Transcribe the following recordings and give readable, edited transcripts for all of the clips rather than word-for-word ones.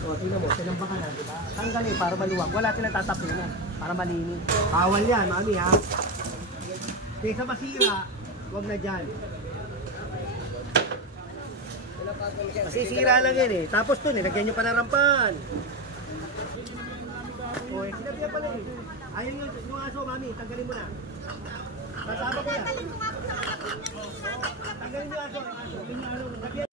O, tingnan mo, sinamba ka na, di ba? Tanggalin para maluwag. Wala silang tatapunan para malinis. Bawal yan, mami ha. Kaysa masira, huwag na dyan. Masisira lang yan eh. Tapos to, nilagyan nyo pa ng rampan. O, sinabihan pala eh. Ayun yung aso, mami, tanggalin mo na. Kasama ko yan. Tanggalin yung aso, lagyan.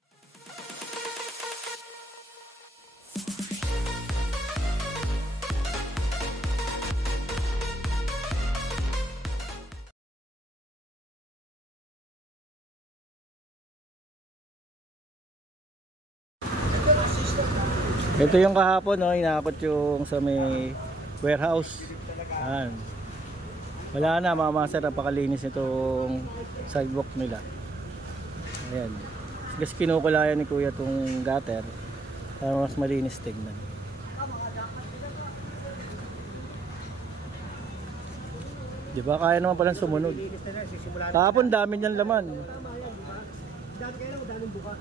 Ito yung kahapon, no, inakot yung sa may warehouse. Ayan. Wala na, mamasar na pakalinis itong sidewalk nila. Ayan. Kasi kinukulayan ni kuya itong gutter para mas malinis tignan. Diba kaya naman palang sumunod. Kahapon dami niyan laman. Dati kayo lang, daming buka.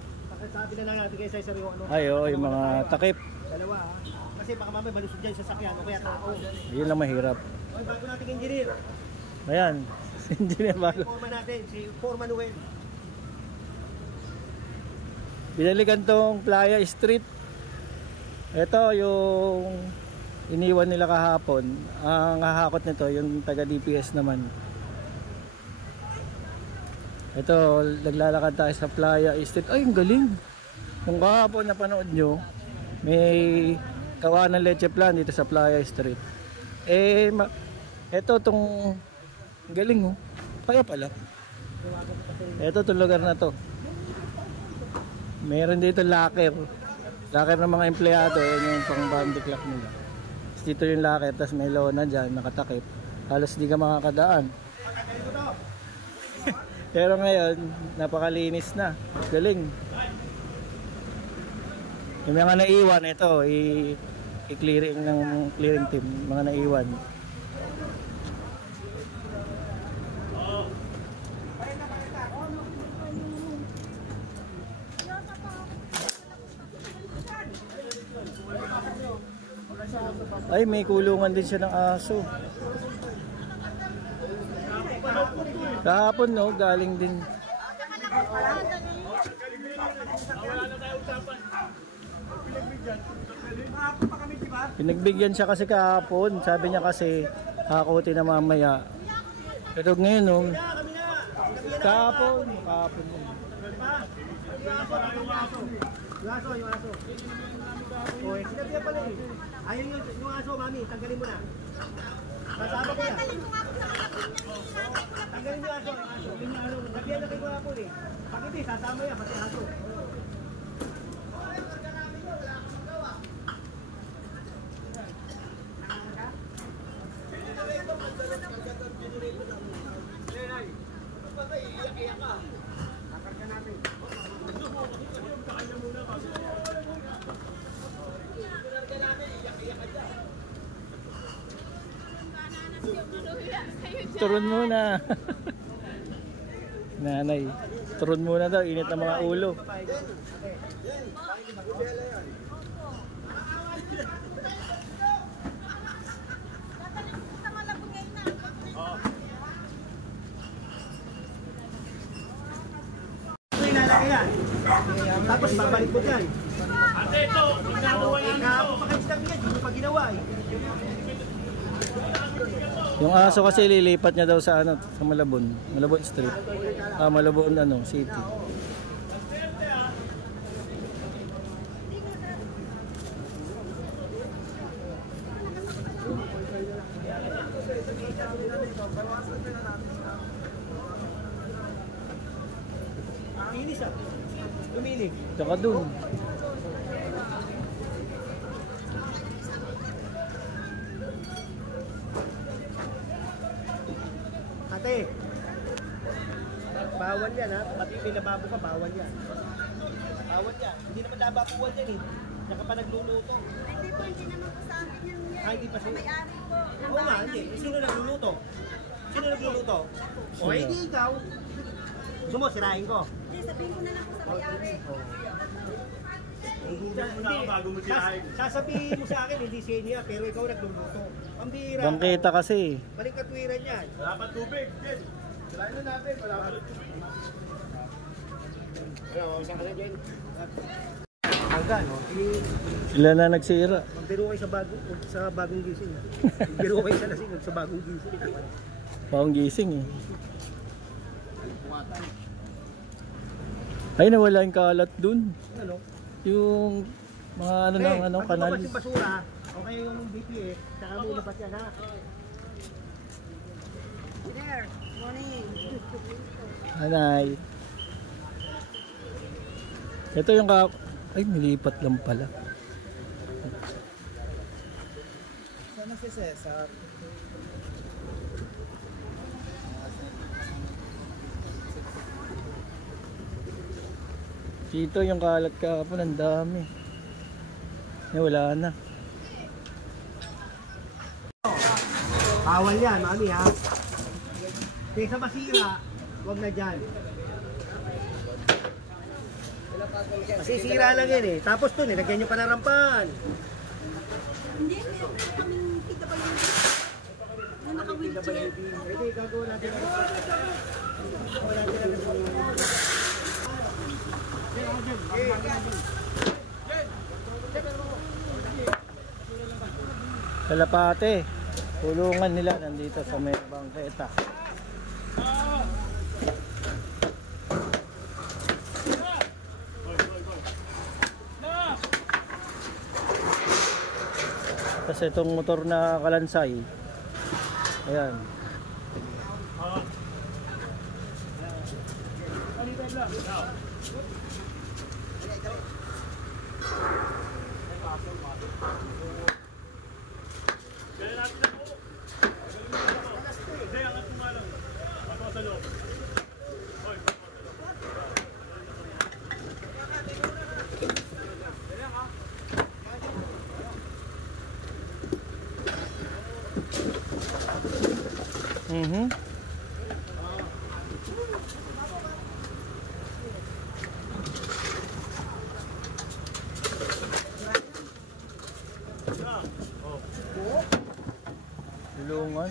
Sabi na lang natin kayo sa isang ano. Ay, oh, yung mga takip. Dalawa ha. Kasi baka mamay malusog dyan sa sakyan o kaya tao. Yun lang mahirap. Ay, bago nating engineer. Ayan. Si engineer bago. Foreman natin, si Foreman Noel. Binalikan tong Playa Street. Ito yung iniwan nila kahapon. Ang hahakot nito, yung taga DPS naman. Ito, naglalakad tayo sa Playa Street. Ay, ang galing. Kung kahapon napanood nyo, may kawanan leche plan dito sa Playa Street. Eh, ito itong galing, oh. Kaya pala. Ito itong lugar na to. Meron dito locker. Locker ng mga empleyado. Yan yung pang bandy clock nila. Dito yung locker. Tapos may lona dyan, nakatakip. Halos di ka makakadaan. Pero ngayon, napakalinis na. Galing. Yung mga naiwan, ito, i-clearing ng clearing team. Mga naiwan. Ay, may kulungan din siya ng aso. Kahapon, no, galing din. Pinagbigyan siya kasi kahapon. Sabi niya kasi hakutin na mamaya. Pero ngayon, no, kahapon. Yung aso. O, sinabihan pala eh. Ayun yung aso, mami, tanggalin mo na. Kasama ko yan. Tanggalin yung aso. Sabihan na kayo ko hapon eh. Pag hindi, sasama yan, pati aso. Iyak-iyak ka. Kakarga natin. Turun muna. Nanay, turun muna daw, init ng mga ulo. Ilalagay yan. Tapos babalik mo dyan. Ate, ito, ginagawa yan ito. Kapapakits lang yan, hindi mo pa ginawa eh. Yung aso kasi lilipat niya daw sa ano, sa Malabon, Malabon Street. Ah, Malabon ano, City. Inis ah. Lumilig. Tsaka dun. Ate, bawal yan ha. Pati may lababo ka, bawal yan. Bawal yan. Hindi naman lababuan yan eh. Tsaka pa nagluluto. Hindi po, hindi naman po sa akin yan. Ay, hindi pa siya. May-ari po. Oo nga, hindi. Sino nagluluto? Sino nagluluto? O, hindi ikaw. Gusto mo, sirahin ko. Hindi, sabihin ko na lang po sa may-ari. Huhugas mo na ako bago mo siyahin. Sasabihin mo sa akin, hindi senior, pero ikaw nagluluto. Ang bihira. Bangketa kasi. Balik katwiran yan. Wala pa tubig. Jen. Sirain na natin. Wala pa. Ano, saan ka na, Jen? Hanggang, no? Sila na nagsira. Magbiro kayo sa bagong gising. Magbiro kayo sa lasing sa bagong gising. Pawang gising eh. Ay, nawala yung kalat dun. Ano? Yung mga ano ng ano, kanal. Pag yung basura, okay yung BPF, saka mo ilabas yan ha. There, morning. Anay. Ito yung ay, nilipat lang pala. Sana si Cesar? Dito yung kalat kahapon, ang dami. Eh, wala na. Bawal yan, mami ha. Kaysa masira, huwag na dyan. Masisira lang yan eh. Tapos to, nilagyan nyo pa na rampan. Hindi, meron na kaming PWD. Na naka-wheelchair. Pwede, gagawa natin ang Kalapate. Tulungan nila nandito sa may bangketa. Kasi itong motor na kalansay, ayan, Hindi, angat mo nga lang. Ako sa loob. tulungan.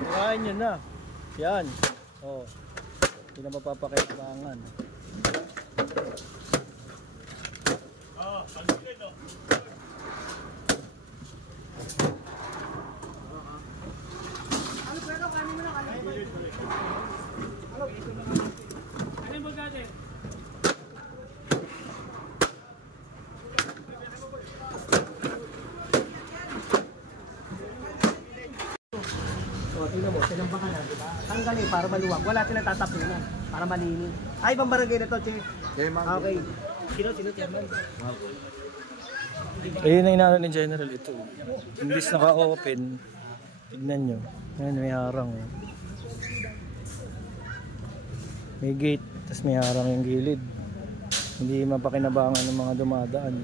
Kuhain nyo na. Yan. Oh. Hindi na mapapakailangan. Pag-ulit o. Ano yung bagate? So, tingnan mo, sinamba ka na, di ba? Tanggalin para maluwag. Wala silang tatapunan para malinis. Ay, ibang barangay na to, Che. Okay. Sino, chairman? Ayun ang inaano ni General ito. Imbis naka-open, tignan nyo. Ayan, may harang. May gate, tapos may harang yung gilid. Hindi mapakinabangan ng mga dumadaan.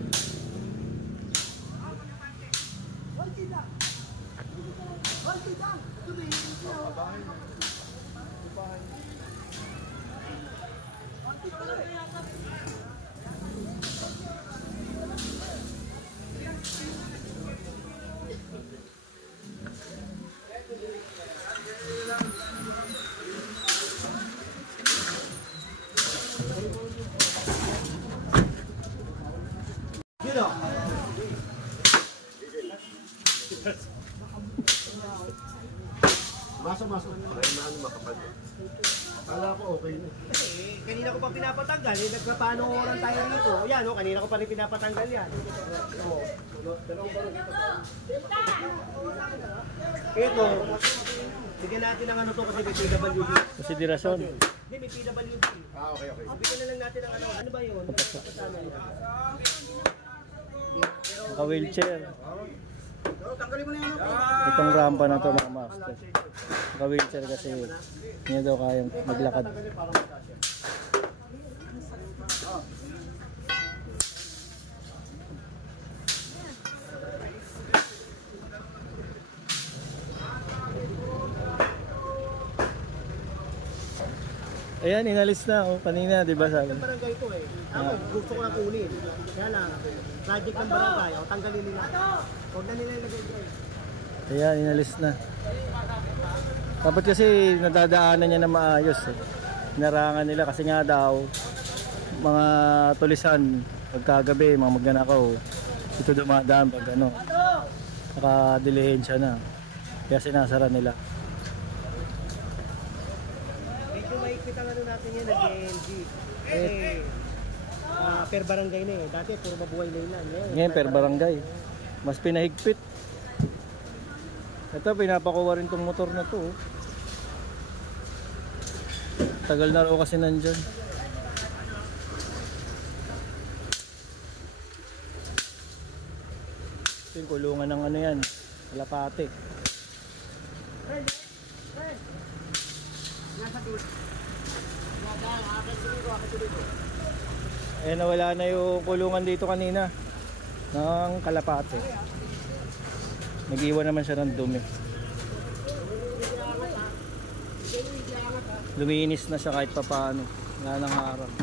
Sino? Masok. Ay, maano makapal. Kala ko okay na. Kanina ko pa pinapatanggal. Nagkapanooran tayo dito. Yan, no? Kanina ko pa rin pinapatanggal yan. Ito, bigyan natin ng ano to kasi may PWD. Konsiderasyon. Hindi, may PWD. Okay. Bigyan na lang natin ng ano. Ano ba yun? Naka-wheelchair. Tanggalin mo na yan. Itong rampa na to mga master. Naka-wheelchair kasi niya daw kayang maglakad. Ayan, inalis na. Oh. Kanina, di ba sabi? Ang barangay ko eh. Ako, gusto ko na kunin. Kaya lang, project ng barangay, o tanggalin nila. Huwag na nila ilagay dyan. Ayan, inalis na. Dapat kasi nadadaanan niya na maayos eh. Inarangan nila kasi nga daw, mga tulisan, pagkagabi, mga magnanakaw, ito dumadaan pag ano, nakadilihensya na. Kaya sinasara nila. Medyo maikpit ang ano natin yan, nag-GNG. Eh, per barangay na eh. Dati puro mabuhay na yun. Ngayon, per barangay. Mas pinahigpit. Ito, pinapakuha rin tong motor na to. Tagal na rin kasi nandyan. Ito yung kulungan ng ano yan, Kalapate. Eh, nawala na yung kulungan dito kanina ng Kalapate. Nag-iwan naman siya ng dumi. Luminis na siya kahit papaano. Wala nang harang.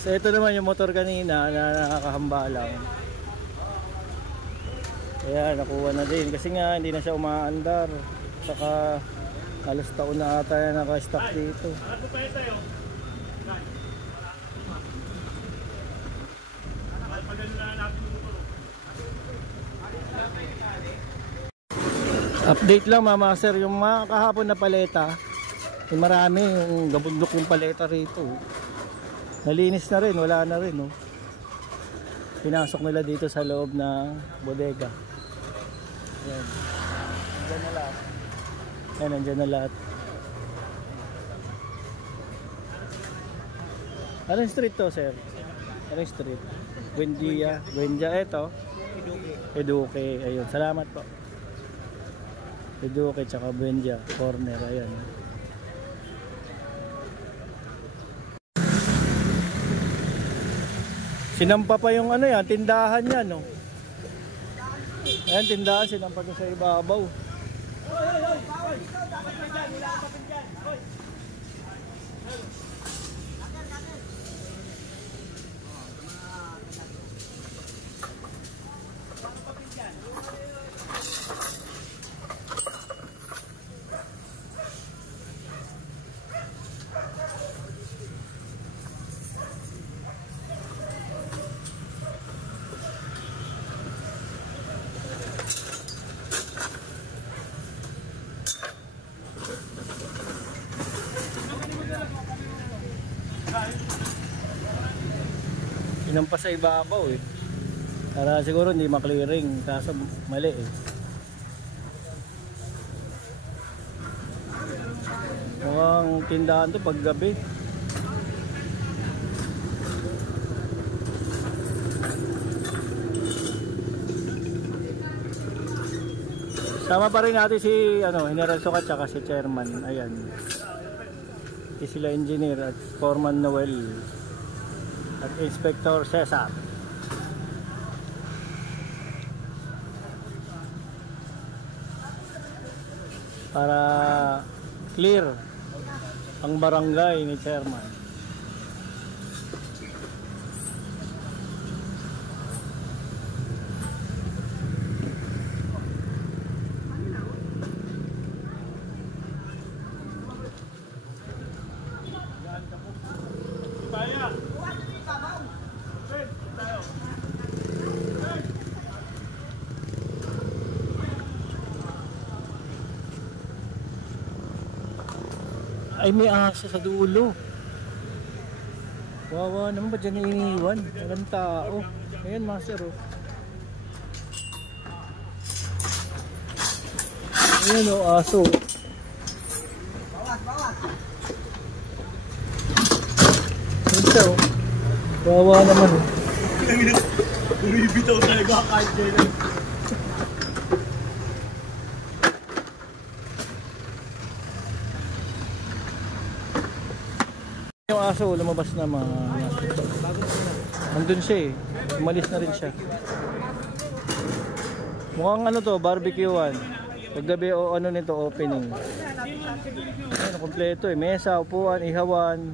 So ito naman yung motor kanina na nakakahamba lang. Kaya nakuha na din. Kasi nga hindi na siya umaandar. Saka halos taon na ata yan naka-stock dito. Update lang mga master, yung mga kahapon na paleta, yung marami, yung gabundok yung paleta rito. Nalinis na rin, wala na rin. Oh. Pinasok nila dito sa loob ng bodega. Ayan. Nandiyan na lahat. Ayan, nandiyan na lahat. Anong street to, sir? Anong street? Buendia. Buendia, eto. Eduque. Ayun, salamat po. Eduque tsaka Buendia. Corner, ayan. Sinampa pa yung ano yan, tindahan yan, no? Ayan, tindahan, sinampa ko sa ibabaw. Sinampa sa ibabaw eh. Para siguro hindi maklearing, kaso mali eh. Mukhang tindahan to pag gabi. Sama pa rin natin si General Sukat at si Chairman. Ayan. Sila engineer at Foreman Noel at Inspector Cesar. Para clear ang barangay ni Chairman. Ay, may aso sa dulo. Wawa naman, ba dyan iniiwan? Walang tao. Ayan, master, oh. Ayan, oh, aso. Ito, oh. Wawa naman, oh. Bumibitaw talaga kahit dyan. Yung aso, lumabas na mga nandun siya eh. Umalis na rin siya. Mukhang ano to, barbecuean. Paggabi o ano nito, opening. Ano, kompleto eh. Mesa, upuan, ihawan.